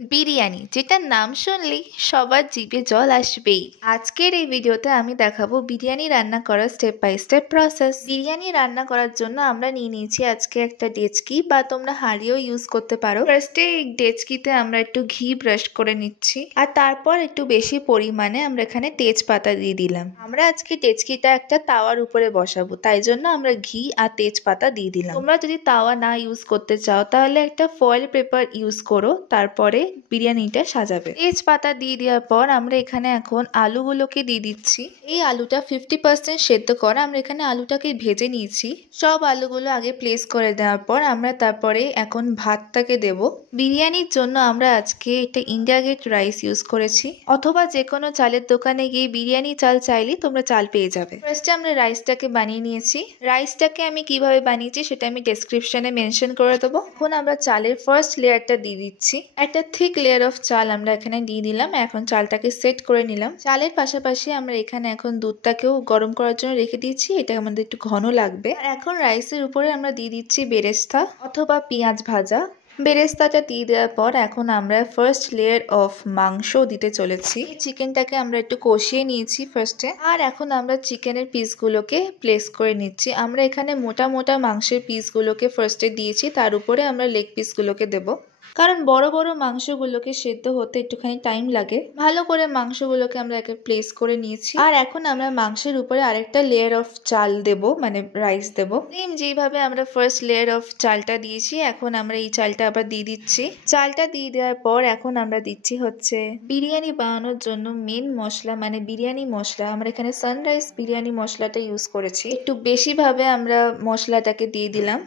বিরিয়ানি, যেটার নাম শুনলেই সবার জিভে জল আসবেই। আজকের এই ভিডিওতে আমি দেখাবো বিরিয়ানি রান্না করার step by step process. Biryani রান্না করার জন্য আমরা নিয়ে নিয়েছি আজকে একটা ডেচকি, বা তোমরা হাঁড়িও ইউজ করতে পারো। ফার্স্টে এই ডেচকিতে আমরা একটু ঘি ব্রাশ করে নিচ্ছি, আর তারপর একটু বেশি পরিমাণে আমরা এখানে তেজপাতা দিয়ে দিলাম। আমরা আজকে ডেচকিটা একটা তাওয়ার উপরে বসাবো, তাই জন্য আমরা ঘি আর তেজপাতা দিয়ে দিলাম। তোমরা যদি তাওয়া না ইউজ করতে চাও তাহলে একটা ফয়েল পেপার ইউজ করো, তারপরে বিরিয়ানিটা সাজাবে। তেজপাতা দিয়ে দেওয়ার পর আমরা এখানে এখন আলুগুলোকে দিয়ে দিচ্ছি। এই আলুটা 50% সেদ্ধ করা, আমরা এখানে আলুটাকে ভেজে নিয়েছি। সব আলুগুলো আগে প্লেস করে দেওয়ার পর আমরা তারপরে এখন ভাতটাকে দেব। বিরিয়ানির জন্য আমরা আজকে একটা ইন্ডিয়া গেট রাইস ইউজ করেছি, অথবা যে কোনো চালের দোকানে গিয়ে বিরিয়ানি চাল চাইলে তোমরা চাল পেয়ে যাবে। ফার্স্টে আমরা রাইসটাকে বানিয়ে নিয়েছি। রাইসটাকে আমি কিভাবে বানিয়েছি সেটা আমি ডেসক্রিপশনে মেনশন করে দেবো। এখন আমরা চালের ফার্স্ট লেয়ারটা দিয়ে দিচ্ছি। একটা থিক লেয়ার অফ চাল আমরা এখানে দিয়ে দিলাম। এখন চালটাকে সেট করে নিলাম। চালের পাশাপাশি আমরা এখানে এখন দুধটাকেও গরম করার জন্য রেখে দিচ্ছি, এটা আমাদের একটু ঘন লাগবে। আর এখন রাইসের উপরে আমরা দিয়ে দিচ্ছি বেরেস্তা অথবা পেঁয়াজ ভাজা। বেরেস্তাটা দিয়ে দেওয়ার পর এখন আমরা ফার্স্ট লেয়ার অফ মাংস দিতে চলেছি। চিকেনটাকে আমরা একটু কষিয়ে নিয়েছি ফার্স্টে, আর এখন আমরা চিকেনের পিসগুলোকে প্লেস করে নিচ্ছি। আমরা এখানে মোটা মোটা মাংসের পিসগুলোকে ফার্স্টে দিয়েছি, তার উপরে আমরা লেগ পিসগুলোকে দেবো, কারণ বড় বড় মাংসগুলোকে সেদ্ধ হতে একটুখানি টাইম লাগে। ভালো করে মাংসগুলোকে আমরা একে প্লেস করে নিয়েছি, আর এখন আমরা মাংসের উপরে আরেকটা লেয়ার অফ চাল দেব, মানে রাইস দেব। সেম যেভাবে আমরা ফার্স্ট লেয়ার অফ চালটা দিয়েছি, এখন আমরা এই চালটা আবার দিয়ে দিচ্ছি। চালটা দিয়ে দেওয়ার পর এখন আমরা দিচ্ছি হচ্ছে বিরিয়ানি বানানোর জন্য মেন মশলা, মানে বিরিয়ানি মশলা। আমরা এখানে সানরাইজ বিরিয়ানি মশলাটা ইউজ করেছি। একটু বেশিভাবে আমরা মশলাটাকে দিয়ে দিলাম।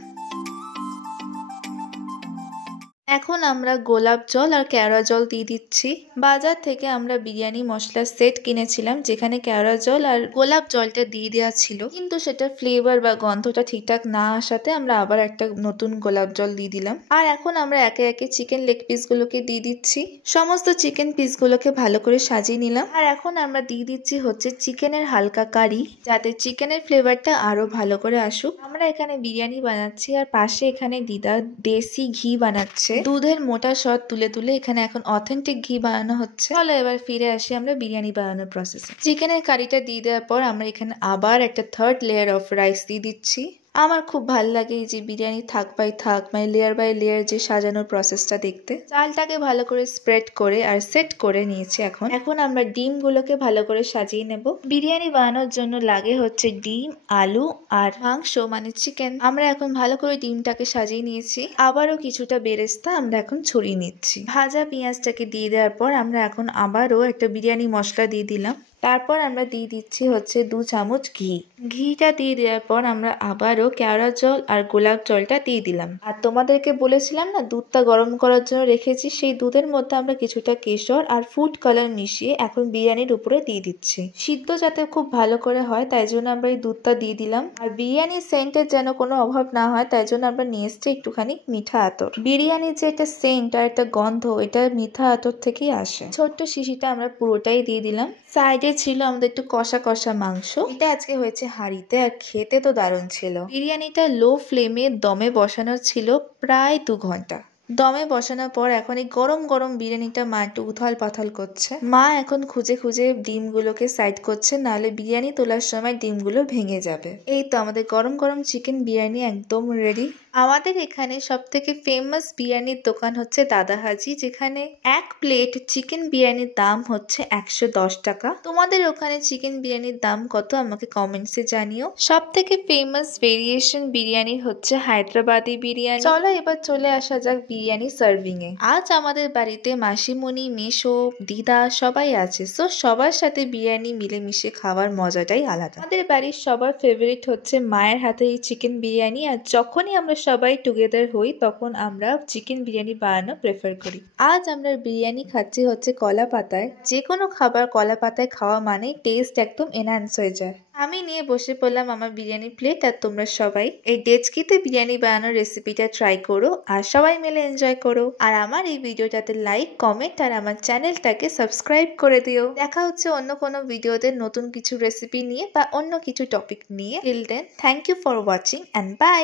এখন আমরা গোলাপ জল আর কেওড়া জল দিয়ে দিচ্ছি। বাজার থেকে আমরা বিরিয়ানি মশলা সেট কিনেছিলাম, যেখানে কেওড়া জল আর গোলাপ জলটা দিয়ে দেওয়া ছিল, কিন্তু সেটা ফ্লেভার বা গন্ধটা ঠিকঠাক না আসাতে আমরা আবার একটা নতুন গোলাপ জল দিয়ে দিলাম। আর এখন আমরা একে একে চিকেন লেগ পিসগুলোকে দিয়ে দিচ্ছি। সমস্ত চিকেন পিসগুলোকে ভালো করে সাজিয়ে নিলাম। আর এখন আমরা দিয়ে দিচ্ছি হচ্ছে চিকেনের হালকা কারি, যাতে চিকেনের ফ্লেভারটা আরো ভালো করে আসুক। আমরা এখানে বিরিয়ানি বানাচ্ছি, আর পাশে এখানে দিদা দেশি ঘি বানাচ্ছে। দুধের মোটা সর তুলে তুলে এখানে এখন অথেন্টিক ঘি বানানো হচ্ছে। চলো এবার ফিরে আসি আমরা বিরিয়ানি বানানোর প্রসেসে। চিকেনের কারিটা দিয়ে দেওয়ার পর আমরা এখানে আবার একটা থার্ড লেয়ার অফ রাইস দিয়ে দিচ্ছি। আমার খুব ভালো লাগে এই যে বিরিয়ানি থাক বাই থাক, মানে লেয়ার বাই লেয়ার যে সাজানোর প্রসেসটা দেখতে। চালটাকে ভালো করে স্প্রেড করে আর সেট করে নিয়েছি। এখন আমরা ডিমগুলোকে ভালো করে সাজিয়ে নেব। বিরিয়ানি বানানোর জন্য লাগে হচ্ছে ডিম, আলু আর মাংস মানে চিকেন। আমরা এখন ভালো করে ডিমটাকে সাজিয়ে নিয়েছি। আবারও কিছুটা বেরেস্তা আমরা এখন ছড়িয়ে নিচ্ছি। ভাজা পেঁয়াজটাকে দিয়ে দেওয়ার পর আমরা এখন আবারও একটা বিরিয়ানি মশলা দিয়ে দিলাম। তারপর আমরা দিয়ে দিচ্ছি হচ্ছে 2 চামচ ঘি। ঘিটা দিয়ে দেওয়ার পর আমরা আবারও কেওড়া জল আর গোলাপ জলটা দিয়ে দিলাম। আর তোমাদেরকে বলেছিলাম না দুধটা গরম করার জন্য রেখেছি, সেই দুধের মধ্যে আমরা কিছুটা কেশর আর ফুড কালার মিশিয়ে এখন বিরিয়ানির উপরে দিয়ে দিচ্ছি। সিদ্ধ যাতে খুব ভালো করে হয় তাই জন্য আমরা এই দুধটা দিয়ে দিলাম। আর বিরিয়ানির সেন্টের যেন কোনো অভাব না হয় তাই জন্য আমরা নিয়ে এসছি একটুখানি মিঠা আতর। বিরিয়ানির যে একটা সেন্ট আর একটা গন্ধ, এটা মিঠা আতর থেকেই আসে। ছোট্ট শিশিটা আমরা পুরোটাই দিয়ে দিলাম। সাইডে ছিল আমাদের একটু কষা কষা মাংস, এটা আজকে হয়েছে হাঁড়িতে, আর খেতে তো দারুণ ছিল। বিরিয়ানিটা লো ফ্লেমে দমে বসানো ছিল প্রায় 2 ঘন্টা। দমে বসানোর পর এখন এই গরম গরম বিরিয়ানিটা মা একটু উথাল পাথাল করছে। মা এখন খুঁজে খুঁজে ডিমগুলোকে সাইড করছে, নাহলে বিরিয়ানি তোলার সময় ডিমগুলো ভেঙে যাবে। এই তো আমাদের গরম গরম চিকেন বিরিয়ানি একদম রেডি। আমাদের এখানে সব থেকে ফেমাস বিরিয়ানির দোকান হচ্ছে দাদা হাজি, যেখানে 1 প্লেট চিকেন বিরিয়ানির দাম হচ্ছে 110 টাকা। তোমাদের ওখানে চিকেন বিরিয়ানির দাম কত আমাকে কমেন্টসে জানিও। সব থেকে ফেমাস ভেরিয়েশন বিরিয়ানি হচ্ছে হায়দ্রাবাদি বিরিয়ানি। চলো এবার চলে আসা যাক বিরিয়ানি সার্ভিং এ। আজ আমাদের বাড়িতে মাসিমণি, মেশো, দিদা সবাই আছে, সো সবার সাথে বিরিয়ানি মিলেমিশে খাওয়ার মজাটাই আলাদা। আমাদের বাড়ির সবার ফেভারিট হচ্ছে মায়ের হাতে এই চিকেন বিরিয়ানি, আর যখনই আমরা সবাই টুগেদার হই তখন আমরা চিকেন বিরিয়ানি বানানো প্রেফার করি। আজ আমরা বিরিয়ানি খাচ্ছি হচ্ছে কলা পাতায়। যে কোনো খাবার কলা পাতায় খাওয়া মানে টেস্ট একদম এনহ্যান্স হয়ে যায়। আমি নিয়ে বসে পড়লাম আমার বিরিয়ানি প্লেট, আর তোমরা সবাই এই ডেচকিতে বিরিয়ানি বানানোর রেসিপিটা ট্রাই করো আর সবাই মিলে এনজয় করো। আর আমার এই ভিডিওটাতে লাইক, কমেন্ট আর আমার চ্যানেলটাকে সাবস্ক্রাইব করে দিও। দেখা হচ্ছে অন্য কোনো ভিডিওতে নতুন কিছু রেসিপি নিয়ে বা অন্য কিছু টপিক নিয়ে। Till then, thank you for watching and by.